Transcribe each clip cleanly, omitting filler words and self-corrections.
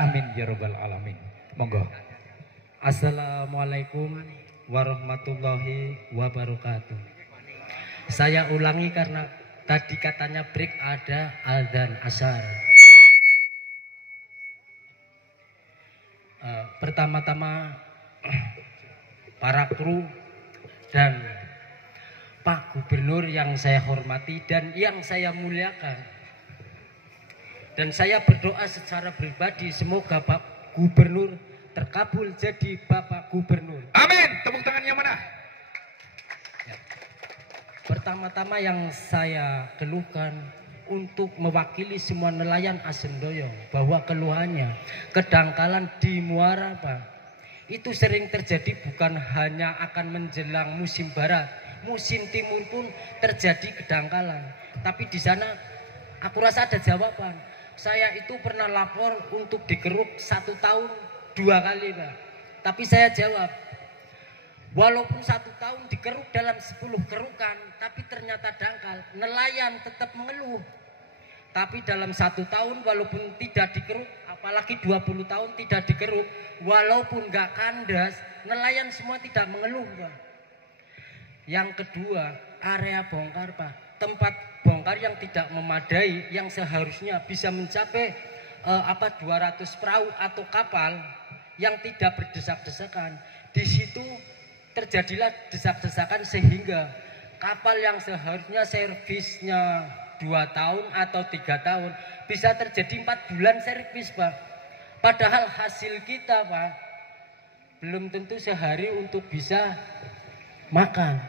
Amin ya robbal alamin. Monggo. Assalamualaikum warahmatullahi wabarakatuh. Saya ulangi karena tadi katanya break ada adzan asar. Pertama-tama para kru dan Pak Gubernur yang saya hormati dan yang saya muliakan. Dan saya berdoa secara pribadi semoga Pak Gubernur terkabul jadi Bapak Gubernur. Amin. Tepuk tangan yang mana? Ya. Pertama-tama yang saya keluhkan untuk mewakili semua nelayan Asendoyo bahwa keluhannya kedangkalan di Muara Pak itu sering terjadi bukan hanya akan menjelang musim barat, musim timur pun terjadi kedangkalan. Tapi di sana aku rasa ada jawaban. Saya itu pernah lapor untuk dikeruk 1 tahun 2 kali Pak. Tapi saya jawab, walaupun 1 tahun dikeruk dalam 10 kerukan, tapi ternyata dangkal, nelayan tetap mengeluh. Tapi dalam 1 tahun walaupun tidak dikeruk, apalagi 20 tahun tidak dikeruk, walaupun gak kandas, nelayan semua tidak mengeluh Pak. Yang kedua, area bongkar Pak. Tempat bongkar yang tidak memadai, yang seharusnya bisa mencapai 200 perahu atau kapal yang tidak berdesak-desakan. Di situ terjadilah desak-desakan sehingga kapal yang seharusnya servisnya 2 tahun atau 3 tahun bisa terjadi 4 bulan servis Pak. Padahal hasil kita Pak belum tentu sehari untuk bisa makan.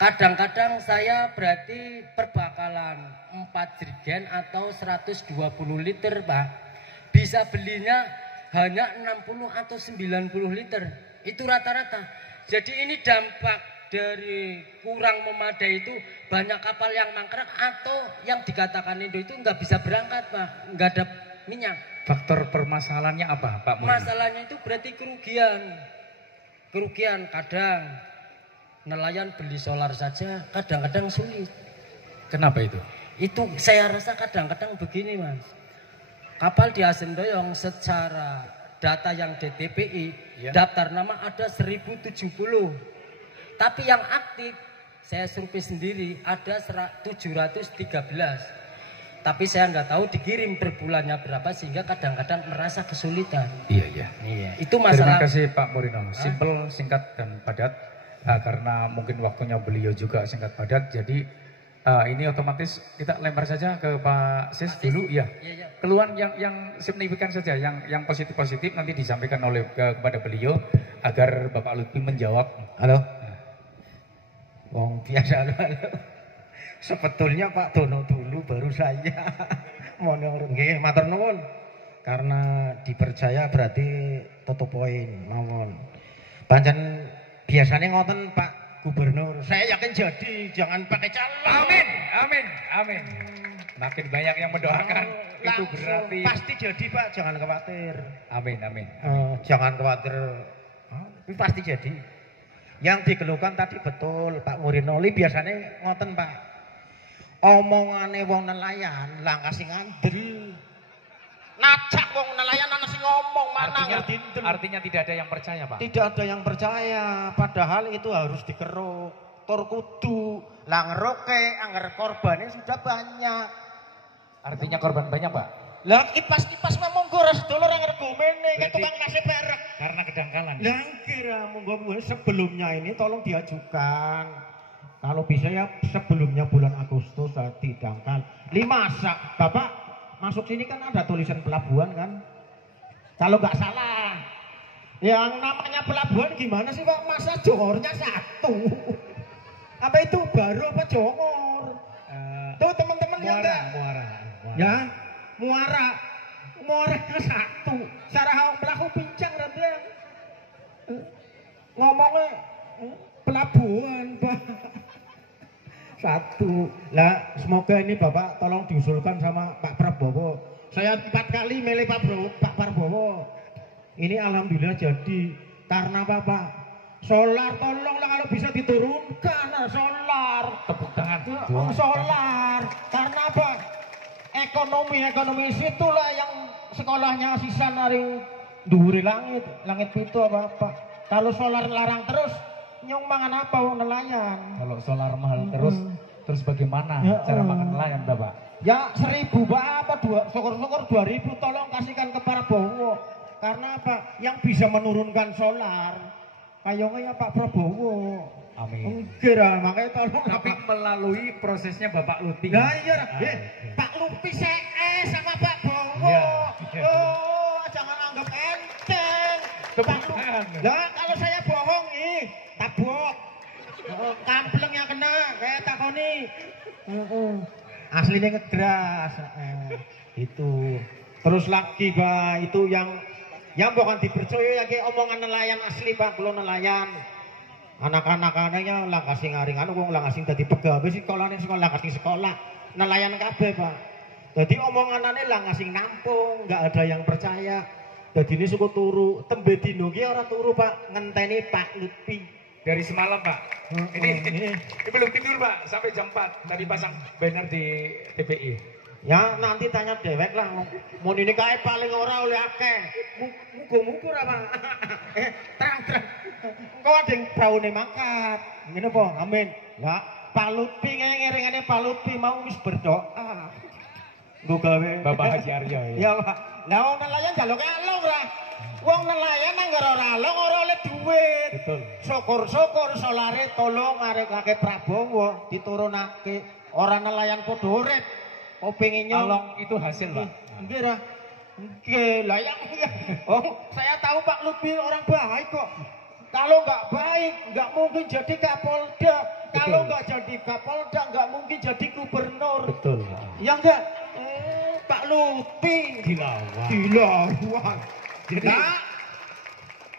Kadang-kadang saya berarti perbakalan 4 jerigen atau 120 liter Pak. Bisa belinya hanya 60 atau 90 liter. Itu rata-rata. Jadi ini dampak dari kurang memadai itu, banyak kapal yang mangkrak atau yang dikatakan Indo itu nggak bisa berangkat Pak, nggak ada minyak. Faktor permasalahannya apa Pak Murni? Masalahnya itu berarti kerugian kadang nelayan beli solar saja kadang-kadang sulit. Kenapa itu? Itu saya rasa kadang-kadang begini Mas, kapal di Asendoyong secara data yang DTPI ya, daftar nama ada 1070. Tapi yang aktif, saya survei sendiri ada 713. Tapi saya nggak tahu dikirim per bulannya berapa sehingga kadang-kadang merasa kesulitan. Iya. Itu masalah. Terima kasih Pak Murino. Simpel, singkat dan padat. Karena mungkin waktunya beliau juga singkat padat. Jadi ini otomatis kita lempar saja ke Pak Sis dulu. Ya. Keluhan yang signifikan saja, yang positif nanti disampaikan oleh kepada beliau agar Bapak Lutfi menjawab. Halo. Wong biasa halo. Sebetulnya Pak Dono dulu baru saya. Mohon nggih matur nuwun. Karena dipercaya berarti tutup poin mawon. Pancen biasanya ngoten Pak Gubernur. Saya yakin jadi, jangan pakai calon. Amin. Makin banyak yang mendoakan itu berarti pasti jadi Pak, jangan khawatir. Amin. Jangan khawatir. Ini pasti jadi. Yang dikeluhkan tadi betul Pak Murinoli biasanya ngoten Pak. Omongane wong nelayan lah kasih ngandel. Najak wong nelayan ana sing ngomong mana artinya tidak ada yang percaya Pak. Tidak ada yang percaya, padahal itu harus dikeruk. Tur kudu lah ngeroke anggar korbannya sudah banyak. Artinya korban banyak Pak. Lah kipas-kipas memang ora sedulur yang rego mene kan tukang nasi perek. Karena kedangkalan. Lah kira monggo sebelumnya ini tolong diajukan. Kalau bisa ya sebelumnya bulan Agustus didangkal. Masa Bapak masuk sini kan ada tulisan pelabuhan kan? Kalau nggak salah. Yang namanya pelabuhan gimana sih Pak? Masa johornya 1. Apa itu baru apa jongor? Tuh teman-teman yang enggak. Muara. Ya. Muaranya 1. Sarah pelaku pincang nanti ngomongnya pelabuhan Pak. 1. Lah semoga ini Bapak tolong diusulkan sama Pak Prabowo. Saya 4 kali milih Pak Prabowo. Ini alhamdulillah jadi. Karena Pak solar tolonglah kalau bisa diturunkan solar. Tepuk tangan. Solar. Karena apa? ekonomi situlah yang sekolahnya sisa naring dhuwure langit pitu apa. Kalau solar larang terus nyong mangan apa wong nelayan. Kalau solar mahal terus bagaimana cara makan nelayan Bapak? Ya 1.000 apa syukur-syukur 2.000 tolong kasihkan ke Prabowo. Karena apa? Yang bisa menurunkan solar kayaknya Pak Prabowo. Amin. Kira makanya tolong. Tapi melalui prosesnya Bapak Lutfi. Nah iya, Pak Lutfi sama Pak Bowo. Iya. Oh, jangan anggap enteng. Lah kalau saya bohong tabok. Kampleng yang kena kayak takoni. Aslinya ngedras. Itu. Terus lagi Pak, itu yang bukan dipercaya ya omongan nelayan asli Pak, kalau nelayan. Anak-anaknya lah kasih ngaring wong lah kasih dadi pegawai sekolahane sekolah kasih sekolah nelayan kabeh Pak. Jadi omonganane lah ngasih nampung, enggak ada yang percaya. Jadi ini suku turu, tembe dino ki ora turu Pak, ngenteni Pak Lutfi. Dari semalam Pak. Ini belum tidur Pak sampai jam 4 tadi pasang banner di TPI. Ya nanti tanya dewek lah. Mun ini kae paling ora oleh akeh. Muga-muga ora Pak. Terang. Kok ada yang braune mangkat. Ngene apa? Amin. Ya, Pak Lutfi ngiringane Pak Lutfi mau wis berdoa. Nggo gawe Bapak Haji Aryo ya. Ya Pak. Lah wong nelayan jaloke alung ora. Wong nelayan anggere ora alung ora oleh duit. Betul. Syukur-syukur solare tolong arekake Prabowo diturunake. Ora nelayan padha urip. Opengnya along itu hasil Pak. Nggih ora. Nggih, lah ya. Oh, saya tahu Pak Lutfi orang baik kok. Kalau nggak baik, nggak mungkin jadi Kapolda. Kalau nggak jadi Kapolda, nggak mungkin jadi gubernur. Betul. Ya enggak? Pak Lutfi dilawan. Jadi,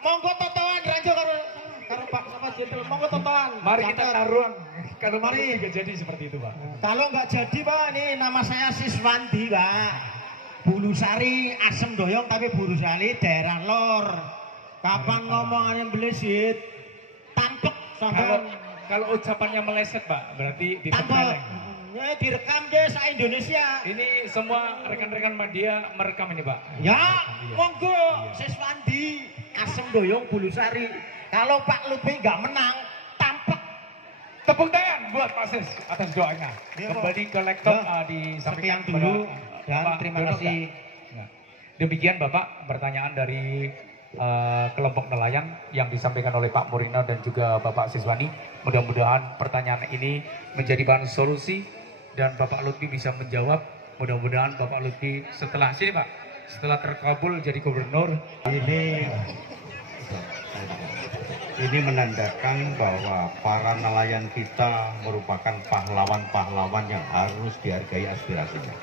monggo totoan ranjo karo Pak sama Jenderal. Monggo totoan. Mari kita taruhan. Kalau mari juga jadi seperti itu Pak. Kalau nggak jadi Pak, ini nama saya Siswandi Pak. Bulusari Asem Doyong tapi Bulusari daerah lor. Kapan ngomongannya belesit, tampek sampai. Kalau ucapannya meleset Pak, berarti ditempeleng. Ya direkam deh sa Indonesia. Ini semua rekan-rekan media merekam ini Pak. Ya, monggo Siswandi Asem Doyong Bulusari. Kalau Pak Lutfi nggak menang, tampek. Tepuk tangan buat Pak Sis atas doanya. Kembali ke laptop disampaikan dulu dan terima kasih. Nah, demikian Bapak pertanyaan dari kelompok nelayan yang disampaikan oleh Pak Murino dan juga Bapak Siswani. Mudah-mudahan pertanyaan ini menjadi bahan solusi dan Bapak Lutfi bisa menjawab. Mudah-mudahan Bapak Lutfi setelah sini Pak, setelah terkabul jadi gubernur. Ini menandakan bahwa para nelayan kita merupakan pahlawan-pahlawan yang harus dihargai aspirasinya.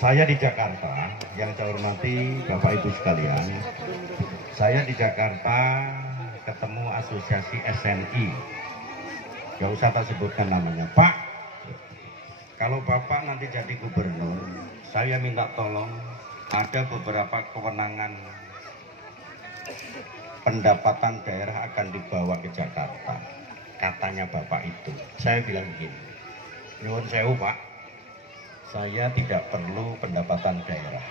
Saya di Jakarta, yang saya hormati Bapak Ibu sekalian, saya di Jakarta ketemu asosiasi SNI. Gak usah tak sebutkan namanya. Pak, kalau Bapak nanti jadi gubernur, saya minta tolong ada beberapa kewenangan pendapatan daerah akan dibawa ke Jakarta. Katanya Bapak itu. Saya bilang begini, nyuwun sewu Pak, saya tidak perlu pendapatan daerah.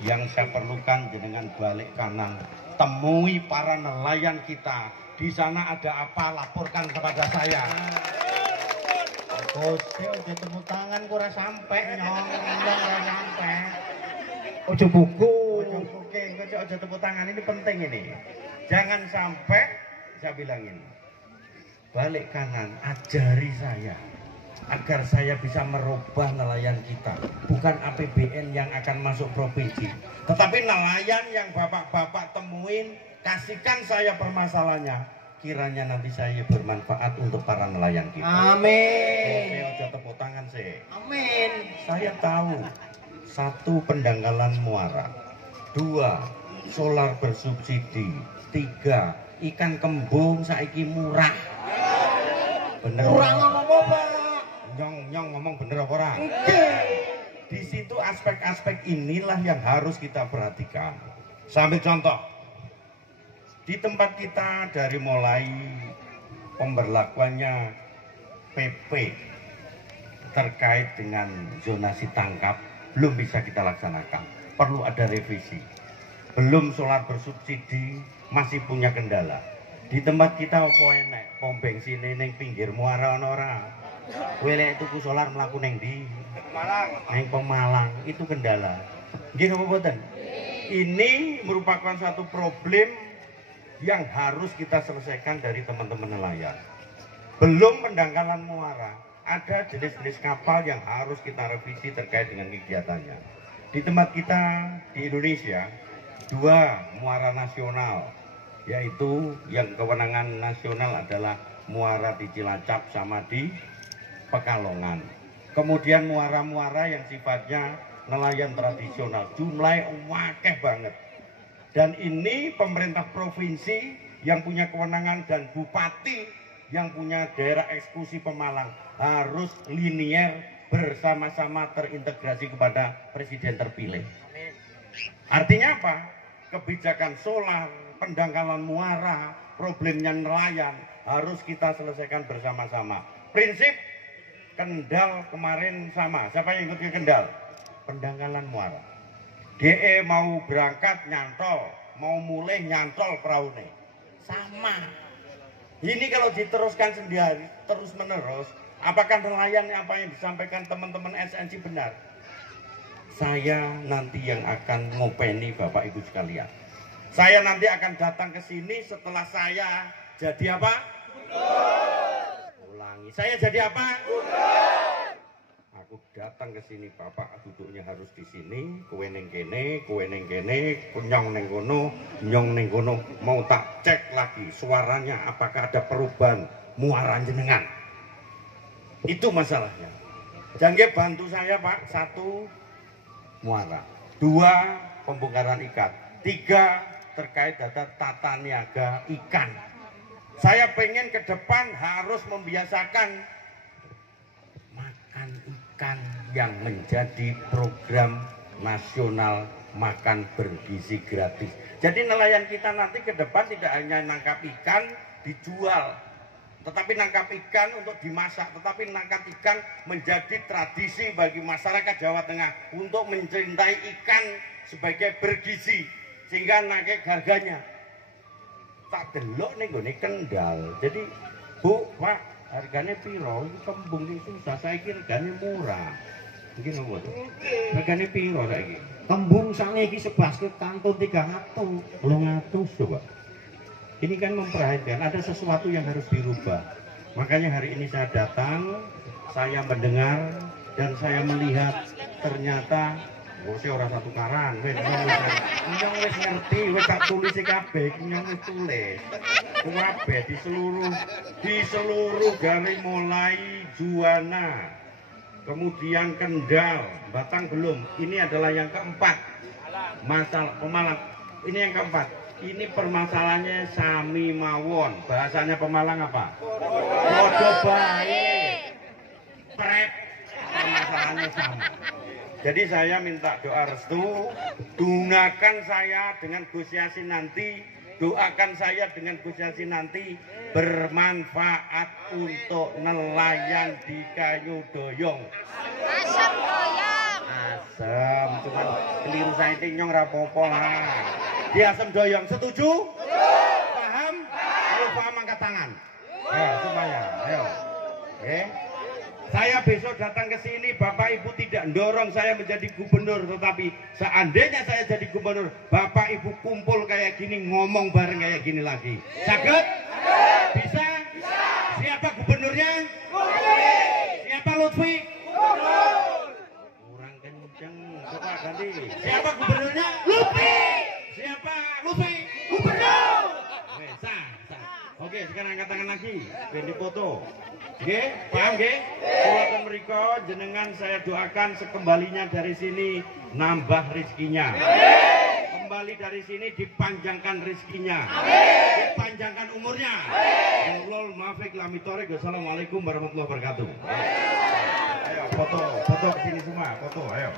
Yang saya perlukan dengan balik kanan, temui para nelayan kita. Di sana ada apa, laporkan kepada saya. Gusti, ojo tepuk tangan ku ora sampe nyong, ora sampe. Ojo buku, ojo tepuk tangan, ini penting ini. Jangan sampai saya bilangin. Balik kanan, ajari saya agar saya bisa merubah nelayan kita. Bukan APBN yang akan masuk provinsi, tetapi nelayan yang bapak-bapak temuin, kasihkan saya permasalahannya. Kiranya nanti saya bermanfaat untuk para nelayan kita. Amin. Ojo tepuk tangan sih. Amin. Saya tahu, 1, pendangkalan muara, 2, solar bersubsidi, 3, ikan kembung saiki murah. Bener. Kurang ngomong apa? Nyong ngomong bener apa ora? Di situ aspek-aspek inilah yang harus kita perhatikan. Sambil contoh, di tempat kita dari mulai pemberlakuannya PP terkait dengan zonasi tangkap belum bisa kita laksanakan. Perlu ada revisi. Belum solar bersubsidi, masih punya kendala. Di tempat kita apa enek pom bensin ning pinggir muara ana ora. Kowe lek tuku solar mlaku ning ndi? Ning Pemalang, itu kendala. Nggih napa mboten? Ini merupakan satu problem yang harus kita selesaikan dari teman-teman nelayan. Belum pendangkalan muara, ada jenis-jenis kapal yang harus kita revisi terkait dengan kegiatannya. Di tempat kita di Indonesia, 2 muara nasional, yaitu yang kewenangan nasional adalah muara di Cilacap sama di Pekalongan. Kemudian muara-muara yang sifatnya nelayan tradisional, jumlahnya wakeh banget. Dan ini pemerintah provinsi yang punya kewenangan dan bupati yang punya daerah eksklusi Pemalang harus linier bersama-sama terintegrasi kepada presiden terpilih. Artinya apa? Kebijakan solar, pendangkalan muara, problemnya nelayan harus kita selesaikan bersama-sama. Prinsip Kendal kemarin sama. Siapa yang ikut ke Kendal? Pendangkalan muara. DE mau berangkat nyantol, mau mulai nyantol peraune. Sama. Ini kalau diteruskan sendiri terus menerus, apakah nelayan apa yang disampaikan teman-teman SNC benar? Saya nanti yang akan ngopeni Bapak Ibu sekalian. Saya nanti akan datang ke sini setelah saya jadi apa? Ulangi. Saya jadi apa? Aku datang ke sini, Bapak duduknya harus di sini, kowe ning kene, nyong ning kono, nyong ning kono. Mau tak cek lagi suaranya apakah ada perubahan muara jenengan. Itu masalahnya. Jangan bantu saya, Pak. 1 muara, 2 pembongkaran ikan, 3 terkait data tata niaga ikan. Saya pengen ke depan harus membiasakan makan ikan yang menjadi program nasional makan bergizi gratis. Jadi nelayan kita nanti ke depan tidak hanya nangkap ikan dijual, tetapi nangkap ikan untuk dimasak, tetapi nangkap ikan menjadi tradisi bagi masyarakat Jawa Tengah untuk mencintai ikan sebagai bergizi sehingga naik harganya. Tak delok nih gue Kendal. Jadi Bu, Pak, harganya piro? Itu kembung ini susah. Saya kira harganya murah. Mungkin apa tuh? Harganya piro lagi? Kembung sange iki sebasket kantun 300, 200 coba. Ini kan memperhatikan ada sesuatu yang harus dirubah. Makanya hari ini saya datang, saya mendengar dan saya melihat ternyata saya orang satu karan, nyong wis ngerti, wis tak tulis kabeh, nyong wis tulis. Kabeh di seluruh dari mulai Juwana, kemudian Kendal, Batang belum. Ini adalah yang keempat. Masalah Pemalang. Ini yang keempat. Ini permasalahannya sami mawon. Bahasanya Pemalang apa? Podo bae. Prep. Permasalahannya sama. Jadi saya minta doa restu, doakan saya dengan Gus Yasin nanti, doakan saya dengan Gus Yasin nanti bermanfaat untuk nelayan di Kayu Doyong. Asam doyong. Asam, cuma keliru saya nyong rapopo lah. Di Asam Doyong, setuju? Paham? Kalau paham angkat tangan. Ayo, supaya, ayo. Oke. Saya besok datang ke sini, Bapak Ibu tidak dorong saya menjadi gubernur, tetapi seandainya saya jadi gubernur, Bapak Ibu kumpul kayak gini, ngomong bareng kayak gini lagi. Sakit? Bisa? Siapa gubernurnya? Siapa Lutfi? Kurang kenceng, coba ganti. Siapa gubernurnya? Lutfi. Siapa Lutfi? Gubernur. Sah. Oke, sekarang angkat tangan lagi, dan dipoto. Oke, paham nggih? Kula mriko jenengan saya doakan sekembalinya dari sini nambah rezekinya. Kembali dari sini dipanjangkan rezekinya. Dipanjangkan umurnya. Wallahul muwaffiq ila aqwamit. Wassalamualaikum warahmatullahi wabarakatuh. Ayo foto ke sini semua, foto, ayo.